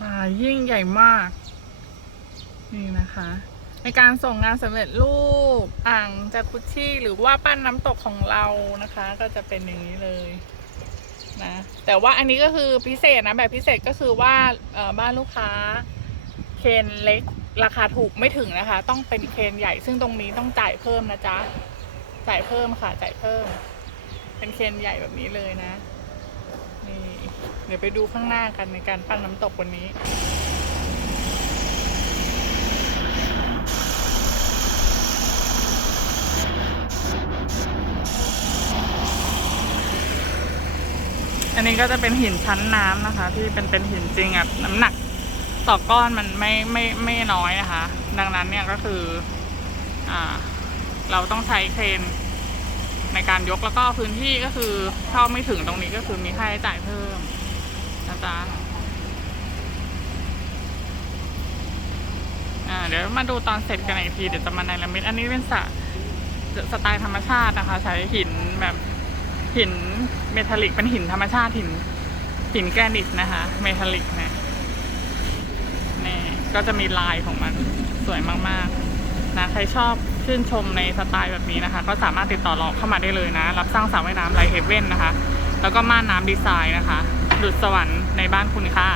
ป่ายิ่งใหญ่มาก นี่นะคะ ในการส่งงานสำเร็จรูปอ่างจากุชี่หรือว่าปั้นน้ำตกของเรานะคะ ก็จะเป็นอย่างนี้เลยนะแต่ว่าอันนี้ก็คือพิเศษนะแบบพิเศษก็คือว่าบ้านลูกค้าเคนเล็กราคาถูกไม่ถึงนะคะ ต้องเป็นเคนใหญ่ซึ่งตรงนี้ต้องจ่ายเพิ่มนะจ๊ะจ่ายเพิ่มค่ะจ่ายเพิ่ม เป็นเคนใหญ่แบบนี้เลยนะ ดี๋ยวไปดูข้างหน้ากันในการปั้นน้ำตกวันนี้อันนี้ก็จะเป็นหินชั้นน้ำนะคะ ที่เป็นเป็นหินจริงอะน้ำหนักต่อก้อนมันไม่ไม่ไม่น้อยนะคะ ดังนั้นเนี่ยก็คืออ่าเราต้องใช้เครนในการยกแล้วก็พื้นที่ก็คือเข้าไม่ถึงตรงนี้ก็คือมีค่าใช้จ่ายเพิ่ม นะจ๊ะเดี๋ยวมาดูตอนเสร็จกันอีกที เดี๋ยวจะมาในละมิดอันนี้เป็นสระสไตล์ธรรมชาตินะคะ ใช้หินแบบหินเมทัลลิกเป็นหินธรรมชาติหินหินแกรนิตนะคะ เมทัลลิกนะนี่ก็จะมีลายของมันสวยมากๆนะใครชอบชื่นชมในสไตล์แบบนี้นะคะ ก็สามารถติดต่อเราเข้ามาได้เลยนะ รับสร้างสระว่ายน้ำไลท์เฮเว่นนะคะ แล้วก็ม่านน้ำดีไซน์นะคะ ดุดสวรรค์ในบ้านคุณค่ะ